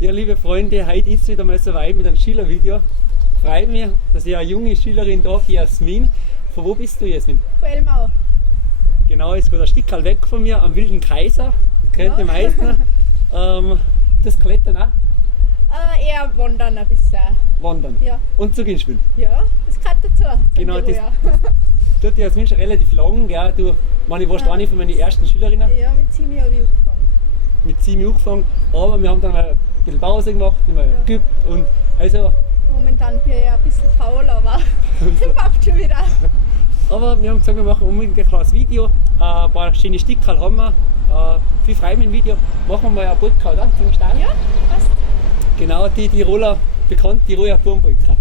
Ja, liebe Freunde, heute ist es wieder mal so weit mit einem Schülervideo. Freut mich, dass ich eine junge Schülerin da habe, die Jasmin. Von wo bist du, Jasmin? Von Elmau. Genau, es geht ein Stück weg von mir, am Wilden Kaiser. Das kennt die meisten. Das Klettern auch? Eher wandern ein bisschen. Wandern. Ja. Und Zuginspielen. Ja, das gehört dazu. Genau, das tut die Jasmin schon relativ lang. Gell? Du, ich warst eine von meinen ersten Schülerinnen. Ja, mit 7 Jahren habe ich angefangen. Mit 7 angefangen, aber wir haben dann mal ein bisschen Pause gemacht, mal geübt und also. Momentan bin ich ein bisschen faul, aber das passt schon wieder. Aber wir haben gesagt, wir machen unbedingt ein kleines Video. Ein paar schöne Stickerl haben wir. Viel frei mit dem Video. Machen wir mal eine Polka, oder? Zum Start? Ja, passt. Genau, die Tiroler, bekannt Tiroler Turmpolka.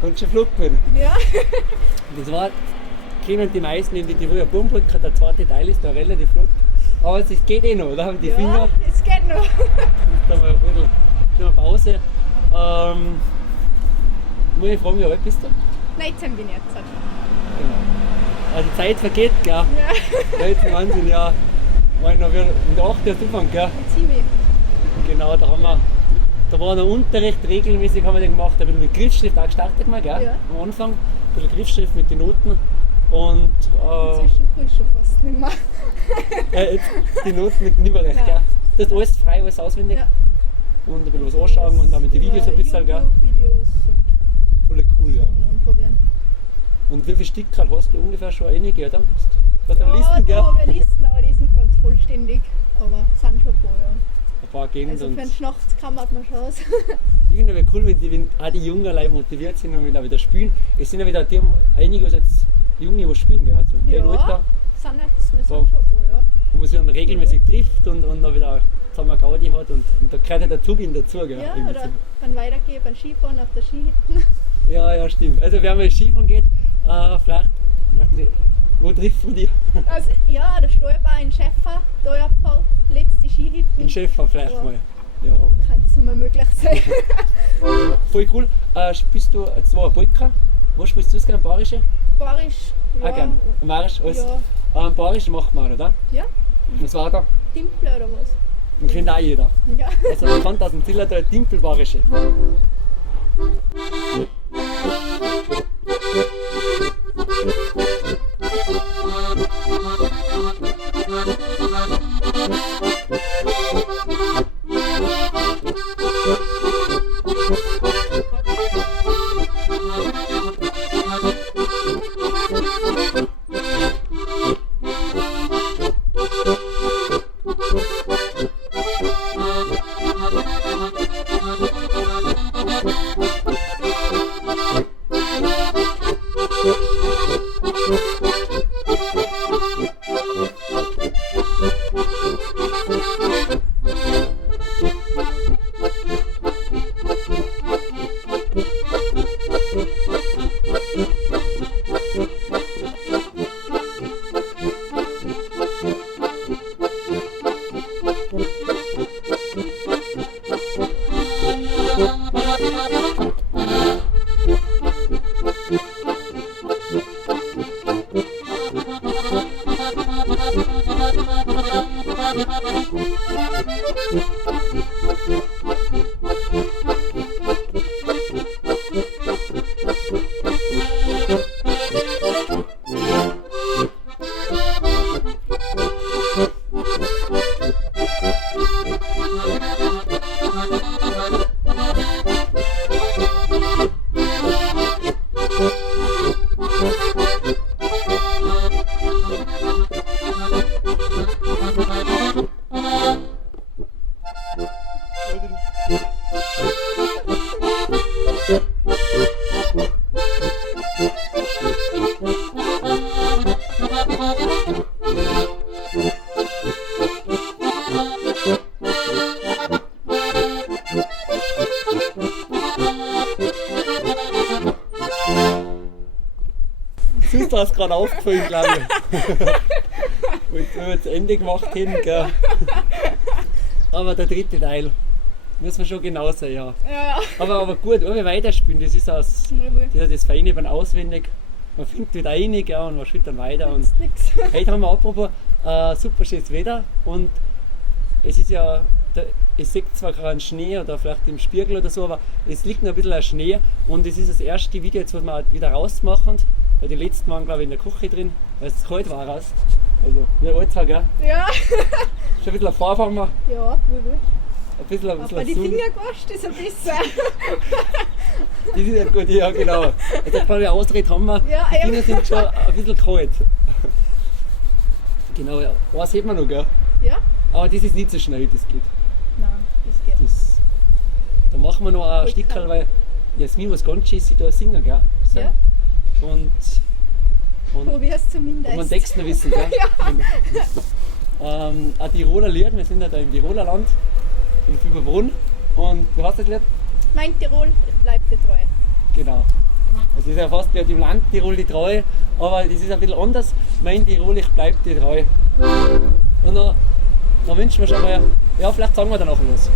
Kannst du flott werden? Ja. Das war, kennen die meisten in die Tiroler Turmpolka, der zweite Teil ist da relativ flott. Aber es geht eh noch, oder? Die Finger. Es geht noch. Da mal ein bisschen eine Pause. Muss ich fragen, wie alt bist du? 19 bin ich jetzt. Genau. Also die Zeit vergeht, gell? Ja. Ja, jetzt Wahnsinn, ja. War ich noch wieder in der 8. Anfang, gell? Ziemlich. Genau, da war noch Unterricht, regelmäßig haben wir den gemacht, da bin ich mit Griffschrift auch gestartet mal, gell? Ja. Am Anfang, ein bisschen Griffschrift mit den Noten und Inzwischen kann ich schon fast nicht mehr. jetzt die Noten nicht mehr recht, gell? Das ist alles frei, alles auswendig Ja. und ein bisschen was anschauen und dann mit den Videos ein bisschen, gell? Videos Voll cool, ja. und anprobieren. Und wie viele Stickerl hast du ungefähr schon? Einige, oder? Hast du Ja, Listen, gell? da habe ich Listen, aber die sind nicht ganz vollständig. Aber es sind schon ein paar, ja. Ein paar Gegenden. Also für den Schnachtskammer hat man schon aus. Ich finde es cool, wenn auch die jungen Leute motiviert sind und wieder spielen. Es sind ja wieder die, einige, was jetzt Junge, die spielen, gell? Also in dem Alter, Sind jetzt, wir So. sind schon ein paar, ja. wo man sich dann regelmäßig trifft und dann wieder zusammen Gaudi hat und da gehört ja der Zugin dazu, gell? Ja, Irgendwie oder so. beim Weitergehen, beim Skifahren auf der Skihütte. Ja, stimmt. Also wer mal Skifahren geht, vielleicht, wo trifft man die? Also, ja, der Steuerbau in Schäfer, Teuerpfad, letzte Skihütte. In Schäfer vielleicht Ja. mal. Ja, aber Kann es immer möglich sein. voll cool. Spielst du jetzt war Polka? Wo spielst du es gerne? Bayerische? Barisch, ja. Auch gern. Bayerisch, alles. Ja. Bayerisch macht man, oder? Ja, Was war da? Timpel oder was? Den kennt auch jeder. Ja. Also bekannt aus dem Zillertal Timpel Bayerische. Ist das gerade aufgefallen, glaube ich. Und wenn wir das Ende gemacht haben, gell. Aber der dritte Teil muss man schon genau sehen, ja. Ja. Aber gut, wenn wir weiterspielen, das ist das Feine beim Auswendig. Man findet wieder rein, gell, und man spielt dann weiter. Und Nix. heute haben wir apropos super schönes Wetter und es ist ja, es liegt zwar gerade Schnee oder vielleicht im Spiegel oder so, aber es liegt noch ein bisschen Schnee und es ist das erste Video, jetzt, was wir wieder rausmachen. Weil die letzten waren, glaube ich, in der Küche drin, weil es kalt war raus. Also, wie alt war, gell? Ja. Schon ein bisschen ein Vorfahren, Ja, wie gut. ein bisschen Aber die Sonne. Finger gewascht ist ein bisschen. Das ist ja gut, ja genau. Also ein paar Ausrede haben wir, Ja, die Finger eben. sind schon ein bisschen kalt. Genau, ja. Eins sieht man noch, gell? Ja? Aber das ist nicht so schnell, das geht. Nein, das geht. Das, da machen wir noch ein Gut, Stückchen, klar. weil Jasmin was ganz schön sie da singen, gell? So. Ja. Und Probier's zumindest. man Text noch wissen, gell? Und, ein Tiroler Lied, wir sind ja da im Tiroler Land, in Fieberbrunn. Und du hast das Lied? Mein Tirol bleibt dir treu. Genau. Also das ist ja fast wie dem Land Tirol die Treue, aber das ist ein bisschen anders. Mein Tirol, ich bleib dir treu. Und dann wünschen wir schon mal, ja, vielleicht sagen wir dann auch was.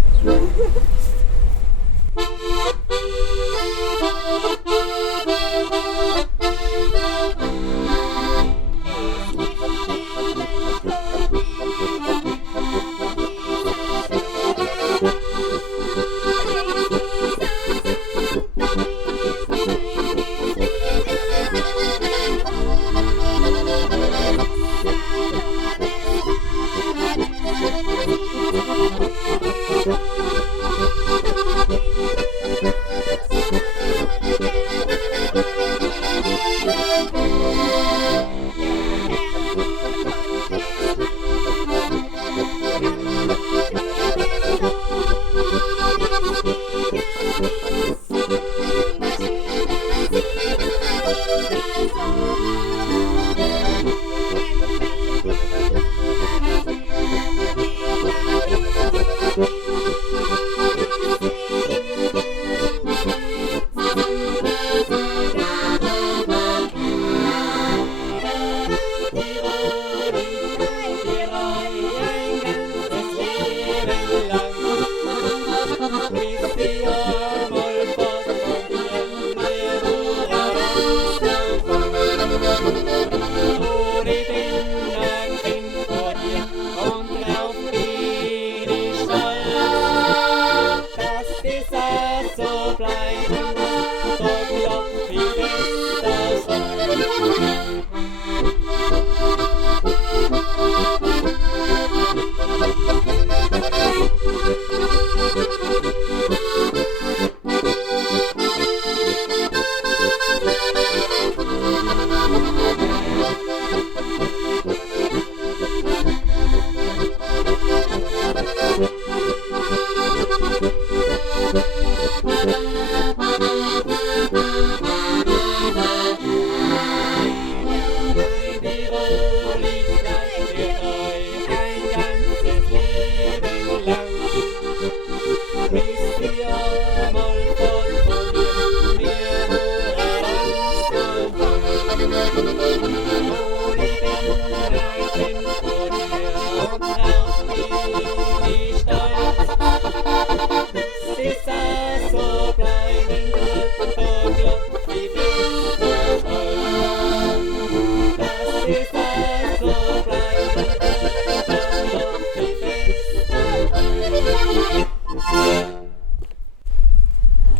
So bleiben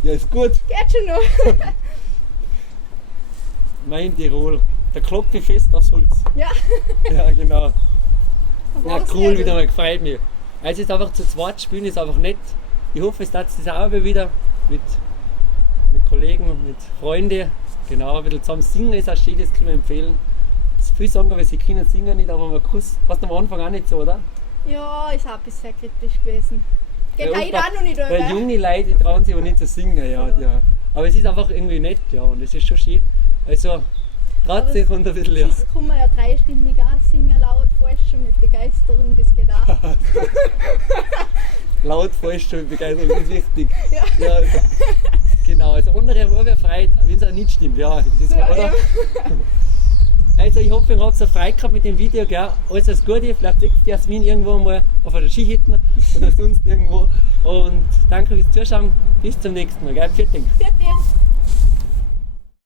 Ja, ist gut. Geht schon noch. Mein Tirol. Da klopfe ich fest aufs Holz. Ja. Ja, genau. Ja, War's cool, nicht. wieder mal gefreut mich. Also jetzt einfach zu zweit spielen ist einfach nett. Ich hoffe, es tat das auch wieder mit Kollegen und mit Freunden. Genau, ein bisschen zusammen singen ist auch schön, das kann ich empfehlen. Viele sagen aber, sie können singen nicht, aber man Kuss, was am Anfang auch nicht so, oder? Ja, ist auch ein bisschen kritisch gewesen. Geht Ja, heute auch noch nicht Weil über. junge Leute die trauen sich aber nicht zu singen, ja, ja. Aber es ist einfach irgendwie nett, ja, und es ist schon schön. Also, trotzdem kommt ein bisschen, ja. Das kann man ja dreistimmig auch singen, laut, falsch schon mit Begeisterung, das geht auch. Laut, falsch, schon Begeisterung, das ist wichtig. Ja. Ja, genau, also andere haben auch wieder Freude, wenn es auch nicht stimmt, ja, das ist, Ja, oder? ja. Also ich hoffe, ihr habt so Freude gehabt mit dem Video, gell? Alles Gute, vielleicht seht ihr Jasmin irgendwo mal auf einer Skihütte oder sonst irgendwo. Und danke fürs Zuschauen, bis zum nächsten Mal, gell? Vielen Dank. Fertig.